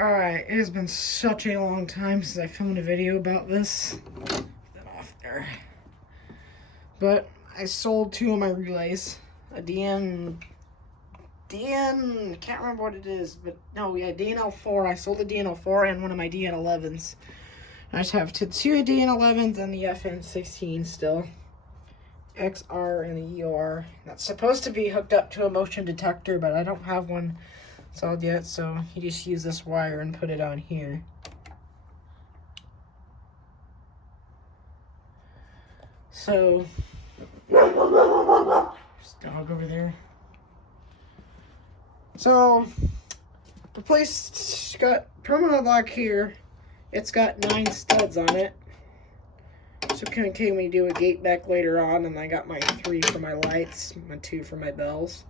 Alright, it has been such a long time since I filmed a video about this. Put that off there. But I sold two of my relays. A DN, I can't remember what it is, but no, yeah, DNL4. I sold the DNL4 and one of my DN11s. I just have two DN11s and the FN16 still. XR and the EOR. That's supposed to be hooked up to a motion detector, but I don't have one solid yet, so you just use this wire and put it on here. So, there's a dog over there. So, the place got terminal lock here. It's got 9 studs on it. So can we do a gate back later on, and I got my 3 for my lights, my 2 for my bells.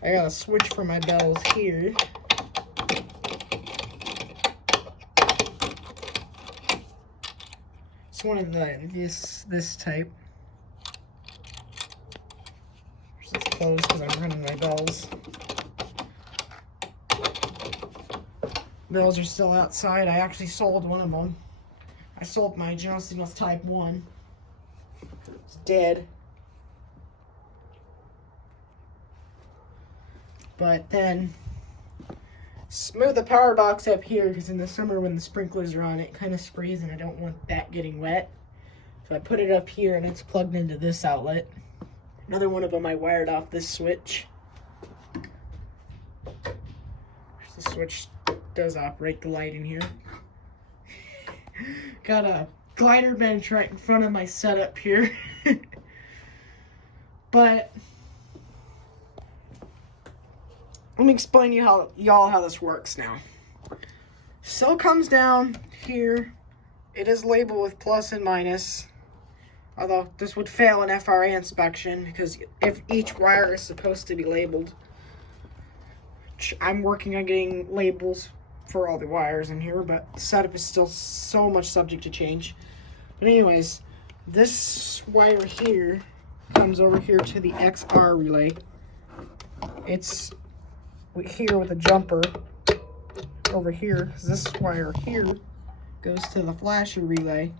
I got a switch for my bells here. It's one of this type. It's closed because I'm running my bells. Bells are still outside. I actually sold one of them. I sold my General Signals Type 1. It's dead. But then, smooth the power box up here, because in the summer when the sprinklers are on, it kind of sprays and I don't want that getting wet. So I put it up here and it's plugged into this outlet. Another one of them I wired off this switch. The switch does operate the light in here. Got a glider bench right in front of my setup here. But let me explain y'all how this works now. Cell comes down here. It is labeled with plus and minus. Although this would fail an FRA inspection because if each wire is supposed to be labeled. I'm working on getting labels for all the wires in here, but the setup is still so much subject to change. But anyways, this wire here comes over here to the XR relay. It's here with a jumper over here. This wire here goes to the flasher relay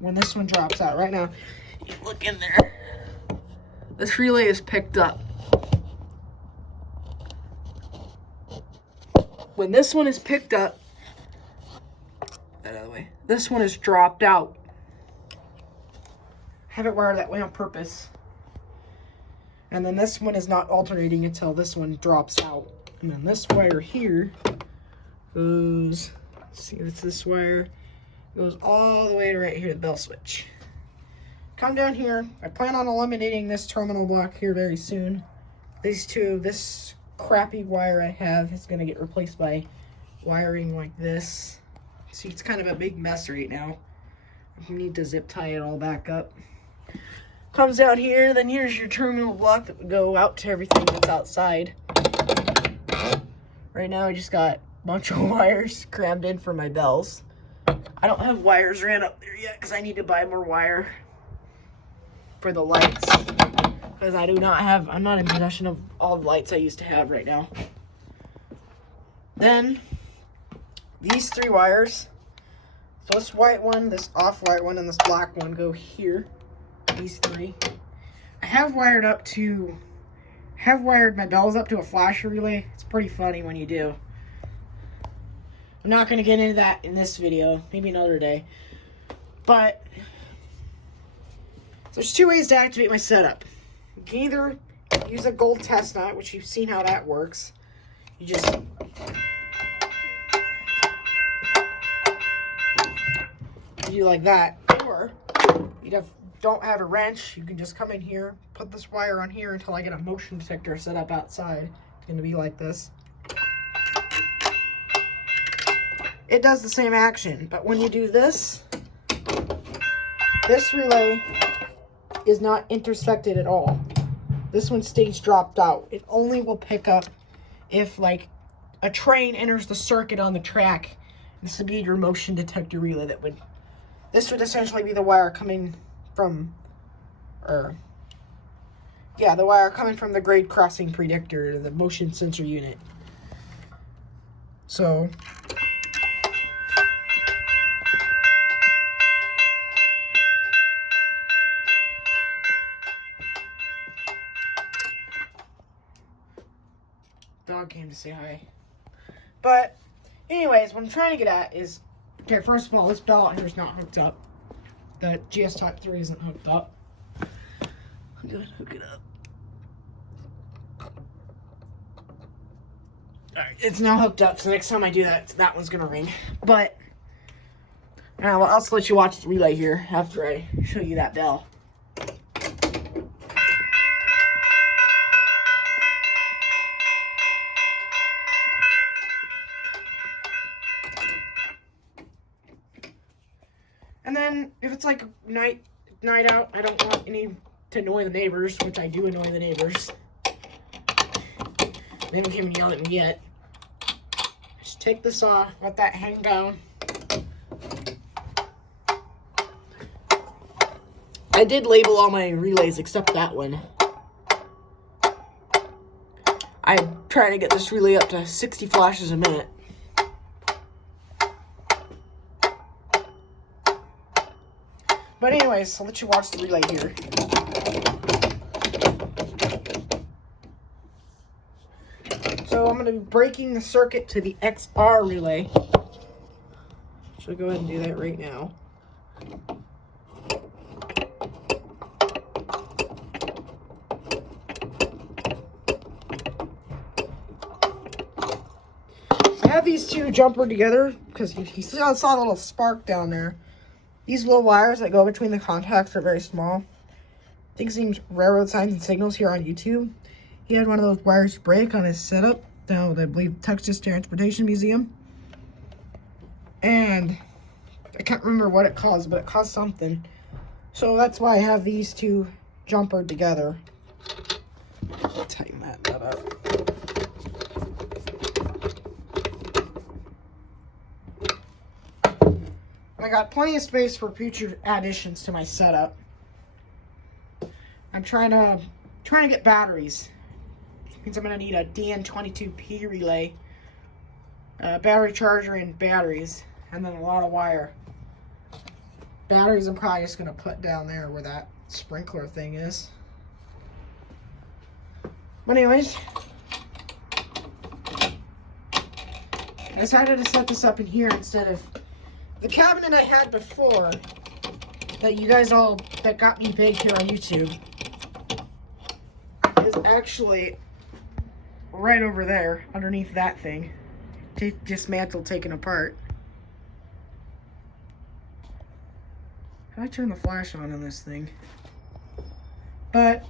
when this one drops out. Right now, you look in there, this relay is picked up. When this one is picked up, that other way, this one is dropped out. Have it wired that way on purpose. And then this one is not alternating until this one drops out. And then this wire here goes, see if it's this wire, goes all the way to right here, the bell switch. Come down here. I plan on eliminating this terminal block here very soon. This crappy wire I have is going to get replaced by wiring like this. See, it's kind of a big mess right now. I need to zip tie it all back up. Comes out here, then here's your terminal block that would go out to everything that's outside. Right now I just got a bunch of wires crammed in for my bells. I don't have wires ran up there yet because I need to buy more wire for the lights. Because I'm not in possession of all the lights I used to have right now. Then, these 3 wires, so this white one, this off-white one, and this black one go here. These 3. I have wired my bells up to a flasher relay. It's pretty funny when you do. I'm not going to get into that in this video. Maybe another day. But, there's 2 ways to activate my setup. You can either use a gold test nut, which you've seen how that works. You just do like that, or you don't have a wrench. You can just come in here, put this wire on here until I get a motion detector set up outside. It's going to be like this. It does the same action, but when you do this, this relay is not intersected at all. This one stays dropped out. It only will pick up if like a train enters the circuit on the track. This would be your motion detector relay this would essentially be the wire coming from, the wire coming from the grade crossing predictor, the motion sensor unit. So dog came to say hi. But anyways, what I'm trying to get at is, okay, first of all, this bell out here is not hooked up. The GS Type 3 isn't hooked up. I'm gonna hook it up. Alright, it's now hooked up, so next time I do that, that one's gonna ring. But I'll also let you watch the relay here after I show you that bell. And then if it's like night out, I don't want any to annoy the neighbors, which I do annoy the neighbors. They haven't came and yelled at me yet. Just take this off, let that hang down. I did label all my relays except that one. I'm trying to get this relay up to 60 flashes a minute. But anyways, I'll let you watch the relay here. So I'm going to be breaking the circuit to the XR relay. So I'll go ahead and do that right now. I have these two jumpered together because you saw a little spark down there. These little wires that go between the contacts are very small. I think his name's Railroad Signs and Signals here on YouTube. He had one of those wires break on his setup down at, I believe, Texas Transportation Museum. And I can't remember what it caused, but it caused something. So that's why I have these two jumpered together. Tighten that up. I got plenty of space for future additions to my setup. I'm trying to get batteries. Which means I'm gonna need a DN22P relay, battery charger, and batteries, and then a lot of wire. Batteries I'm probably just gonna put down there where that sprinkler thing is. But anyways, I decided to set this up in here instead of the cabinet I had before that you guys all, that got me big here on YouTube, is actually right over there underneath that thing. Dismantled, taken apart. How do I turn the flash on this thing? But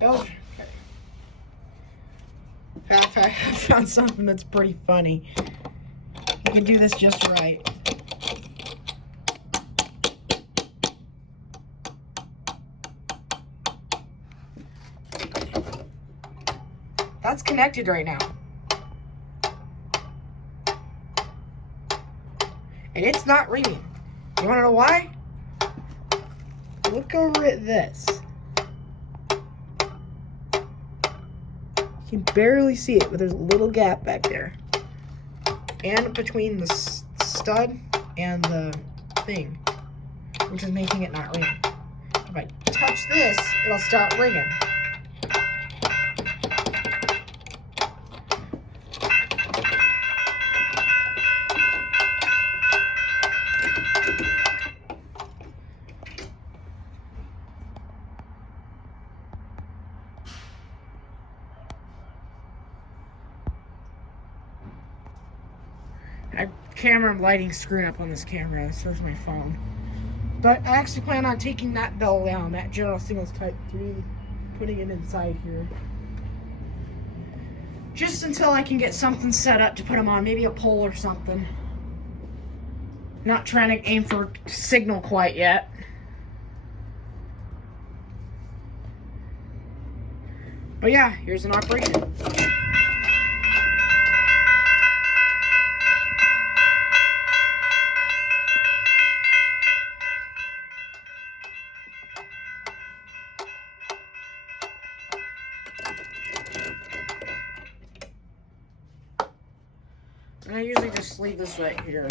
Belgium. Okay. I found something that's pretty funny. You can do this just right. That's connected right now. And it's not ringing. You wanna know why? Look over at this. You can barely see it, but there's a little gap back there. And between the stud and the thing, which is making it not ring. If I touch this, it'll start ringing. Camera lighting screwing up on this camera. This is my phone. But I actually plan on taking that bell down, that General Signals Type 3, putting it inside here. Just until I can get something set up to put them on, maybe a pole or something. Not trying to aim for signal quite yet. But yeah, here's an operation. And I usually just leave this right here.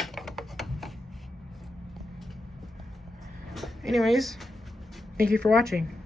Anyways, thank you for watching.